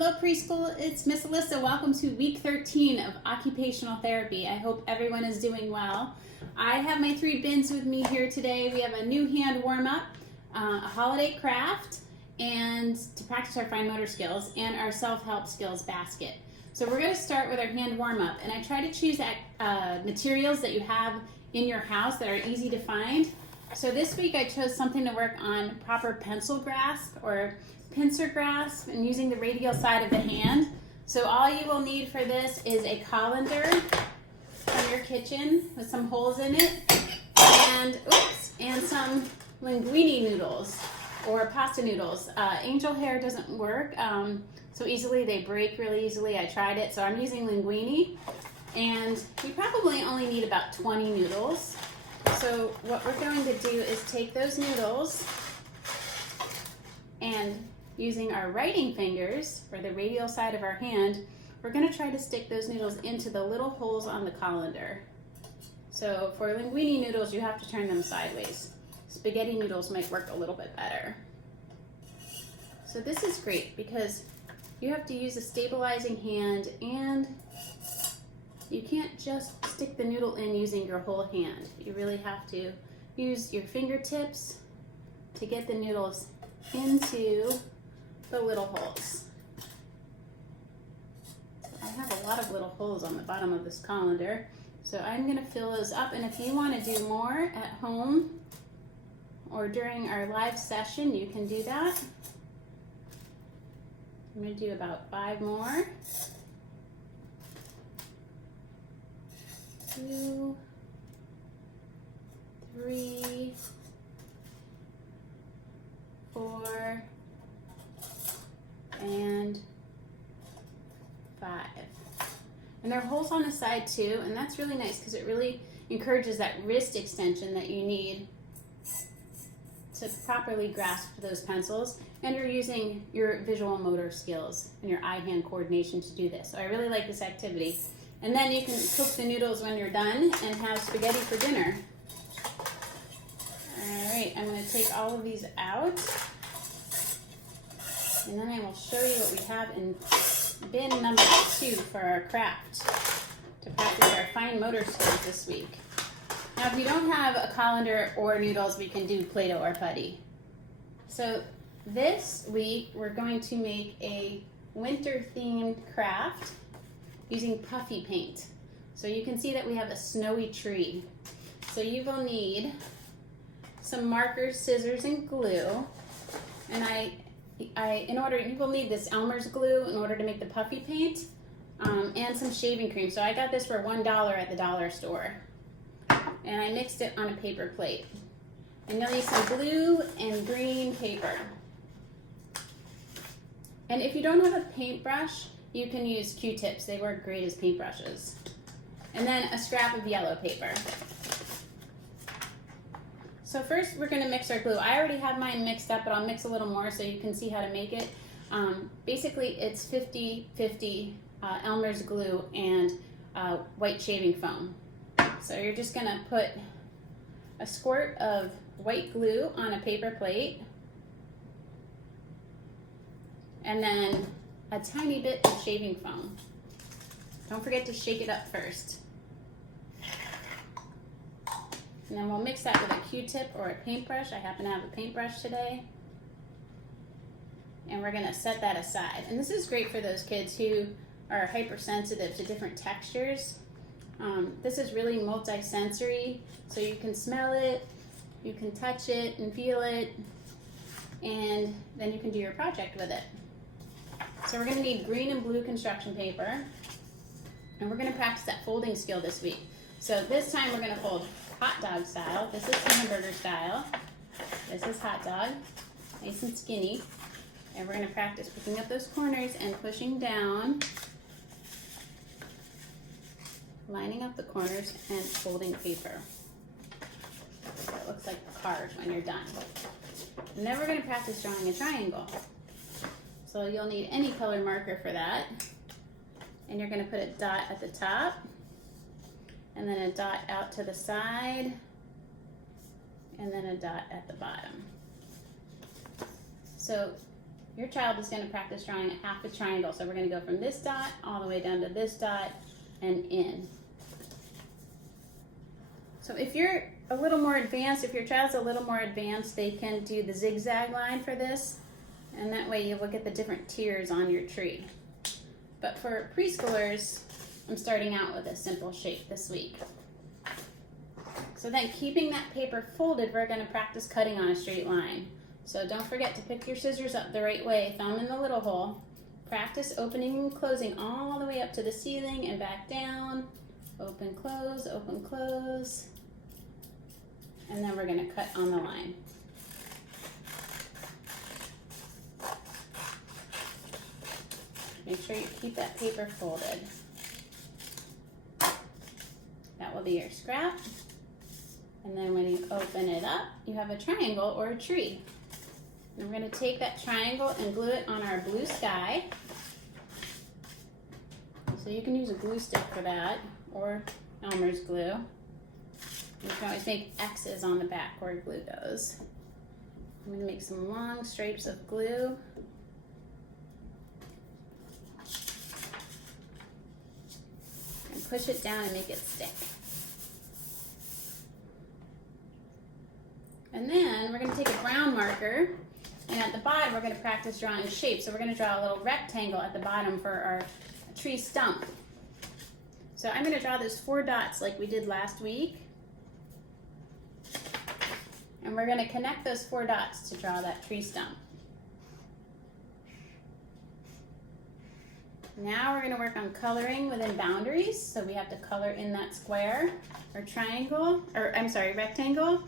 Hello preschool, it's Miss Alyssa. Welcome to week 13 of occupational therapy. I hope everyone is doing well. I have my 3 bins with me here today. We have a new hand warm-up, a holiday craft, and to practice our fine motor skills, and our self-help skills basket. So we're going to start with our hand warm-up, and I try to choose materials that you have in your house that are easy to find. So this week I chose something to work on proper pencil grasp or pincer grasp and using the radial side of the hand. So all you will need for this is a colander from your kitchen with some holes in it and some linguine noodles or pasta noodles. Angel hair doesn't work so easily, they break really easily. I tried it, so I'm using linguine, and you probably only need about 20 noodles. So what we're going to do is take those noodles and using our writing fingers, or the radial side of our hand, we're going to try to stick those noodles into the little holes on the colander. So for linguine noodles, you have to turn them sideways. Spaghetti noodles might work a little bit better. So this is great because you have to use a stabilizing hand, and you can't just stick the noodle in using your whole hand. You really have to use your fingertips to get the noodles into the little holes. I have a lot of little holes on the bottom of this colander, so I'm going to fill those up, and if you want to do more at home or during our live session, you can do that. I'm going to do about 5 more. 2, 3, 4, and 5. And there are holes on the side too, and that's really nice because it really encourages that wrist extension that you need to properly grasp those pencils, and you're using your visual motor skills and your eye-hand coordination to do this. So I really like this activity. And then you can cook the noodles when you're done and have spaghetti for dinner. Alright, I'm going to take all of these out, and then I will show you what we have in bin number 2 for our craft to practice our fine motor skills this week. Now if you don't have a colander or noodles, we can do Play-Doh or putty. So this week we're going to make a winter themed craft using puffy paint. So you can see that we have a snowy tree. So you will need some markers, scissors, and glue. And you will need this Elmer's glue in order to make the puffy paint, and some shaving cream. So I got this for $1 at the dollar store. And I mixed it on a paper plate. And you'll need some blue and green paper. And if you don't have a paintbrush, you can use Q-tips. They work great as paintbrushes. And then a scrap of yellow paper. So first we're going to mix our glue. I already have mine mixed up, but I'll mix a little more so you can see how to make it. Basically it's 50-50 Elmer's glue and white shaving foam. So you're just going to put a squirt of white glue on a paper plate, and then a tiny bit of shaving foam. Don't forget to shake it up first. And then we'll mix that with a Q-tip or a paintbrush. I happen to have a paintbrush today. And we're gonna set that aside. And this is great for those kids who are hypersensitive to different textures. This is really multi-sensory, so you can smell it, you can touch it and feel it, and then you can do your project with it. So we're going to need green and blue construction paper, and we're going to practice that folding skill this week. So this time we're going to fold hot dog style. This is hamburger style. This is hot dog, nice and skinny. And we're going to practice picking up those corners and pushing down, lining up the corners and folding paper. So it looks like cars when you're done. And then we're going to practice drawing a triangle. So you'll need any color marker for that. And you're going to put a dot at the top, and then a dot out to the side, and then a dot at the bottom. So Your child is going to practice drawing a half a triangle. So we're going to go from this dot all the way down to this dot and in. So if you're a little more advanced, if your child's a little more advanced, they can do the zigzag line for this. And that way you will get the different tiers on your tree. But for preschoolers, I'm starting out with a simple shape this week. So then keeping that paper folded, we're going to practice cutting on a straight line. So don't forget to pick your scissors up the right way, thumb in the little hole. Practice opening and closing all the way up to the ceiling and back down. Open, close, open, close. And then we're going to cut on the line. Make sure you keep that paper folded. That will be your scrap. And then when you open it up, you have a triangle or a tree. And we're going to take that triangle and glue it on our blue sky. So you can use a glue stick for that, or Elmer's glue. You can always make X's on the back where glue goes. I'm going to make some long stripes of glue. And push it down and make it stick. And then we're going to take a brown marker, and at the bottom we're going to practice drawing shapes. So we're going to draw a little rectangle at the bottom for our tree stump. So I'm going to draw those 4 dots like we did last week. And we're going to connect those 4 dots to draw that tree stump. Now we're going to work on coloring within boundaries. So we have to color in that square or triangle, or I'm sorry, rectangle,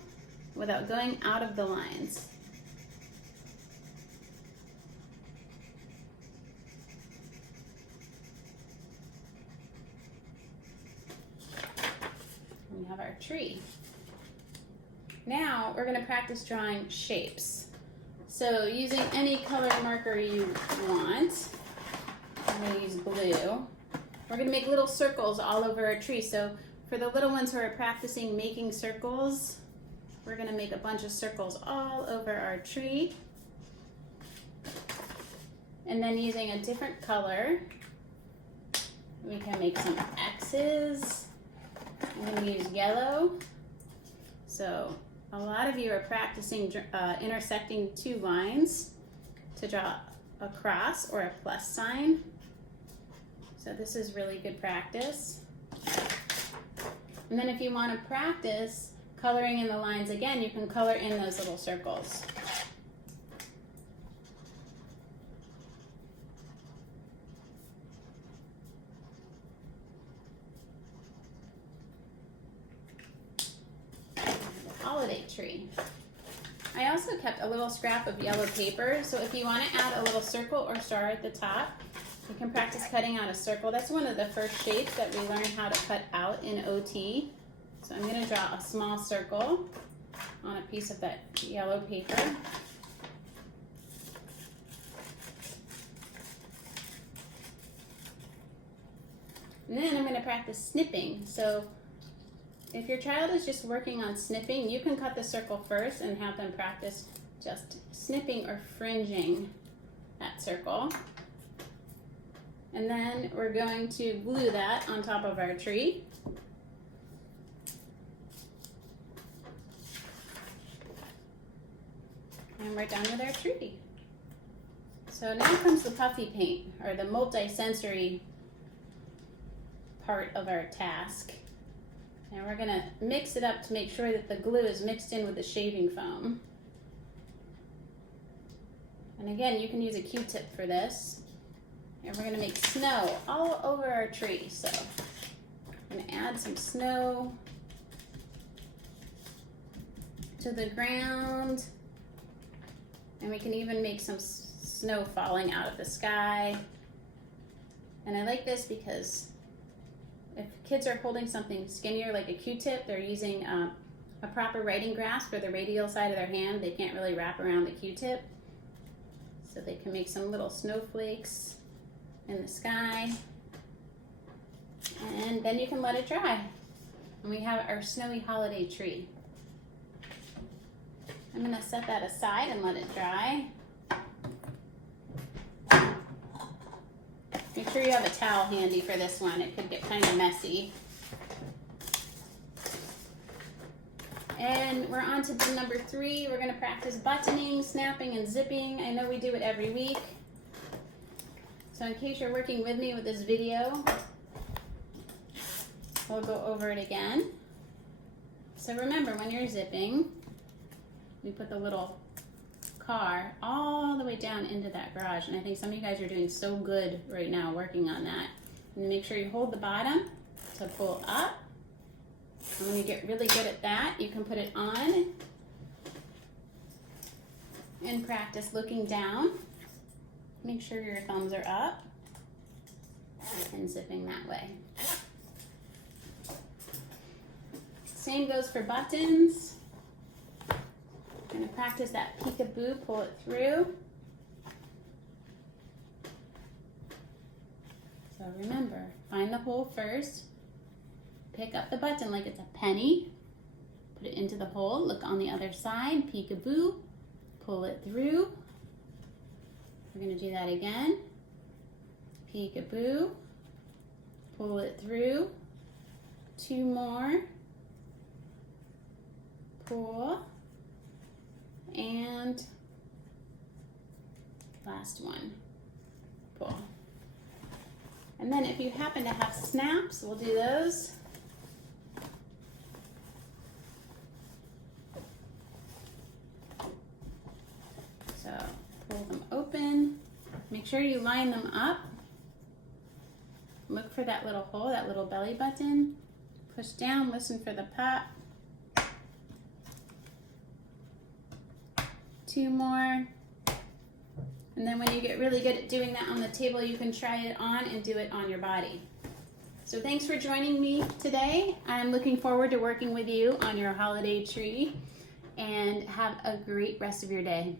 without going out of the lines. We have our tree. Now we're going to practice drawing shapes. So using any color marker you want, I'm going to use blue. We're going to make little circles all over our tree. So for the little ones who are practicing making circles, we're going to make a bunch of circles all over our tree. And then using a different color, we can make some X's. I'm going to use yellow. So a lot of you are practicing intersecting 2 lines to draw a cross or a plus sign. So this is really good practice. And then if you want to practice coloring in the lines again, you can color in those little circles. Holiday tree. I also kept a little scrap of yellow paper, so if you want to add a little circle or star at the top, you can practice cutting out a circle. That's one of the first shapes that we learned how to cut out in OT. So I'm going to draw a small circle on a piece of that yellow paper. And then I'm going to practice snipping. So if your child is just working on snipping, you can cut the circle first and have them practice just snipping or fringing that circle. And then we're going to glue that on top of our tree. And we're done with our tree. So now comes the puffy paint, or the multi-sensory part of our task. And we're going to mix it up to make sure that the glue is mixed in with the shaving foam. And again, you can use a Q-tip for this. And we're going to make snow all over our tree. So I'm going to add some snow to the ground. And we can even make some snow falling out of the sky. And I like this because if kids are holding something skinnier like a Q-tip, they're using a proper writing grasp for the radial side of their hand. They can't really wrap around the Q-tip. So they can make some little snowflakes in the sky. And then you can let it dry. And we have our snowy holiday tree. I'm going to set that aside and let it dry. sure you have a towel handy for this one. It could get kind of messy. And we're on to bin number 3. We're going to practice buttoning, snapping, and zipping. I know we do it every week. So in case you're working with me with this video, we'll go over it again. So remember, when you're zipping, we put the little car all the way down into that garage. And I think some of you guys are doing so good right now working on that. And make sure you hold the bottom to pull up. And when you get really good at that, you can put it on and practice looking down. Make sure your thumbs are up and zipping that way. Same goes for buttons. I'm going to practice that peekaboo, pull it through. So remember, find the hole first. Pick up the button like it's a penny. Put it into the hole, look on the other side, peekaboo, pull it through. We're going to do that again. Peekaboo, pull it through. 2 more. Pull. And last one. Pull. And then if you happen to have snaps, we'll do those. So pull them open. Make sure you line them up. Look for that little hole, that little belly button. Push down, listen for the pop. 2 more. And then when you get really good at doing that on the table, you can try it on and do it on your body. So thanks for joining me today. I'm looking forward to working with you on your holiday tree, and have a great rest of your day.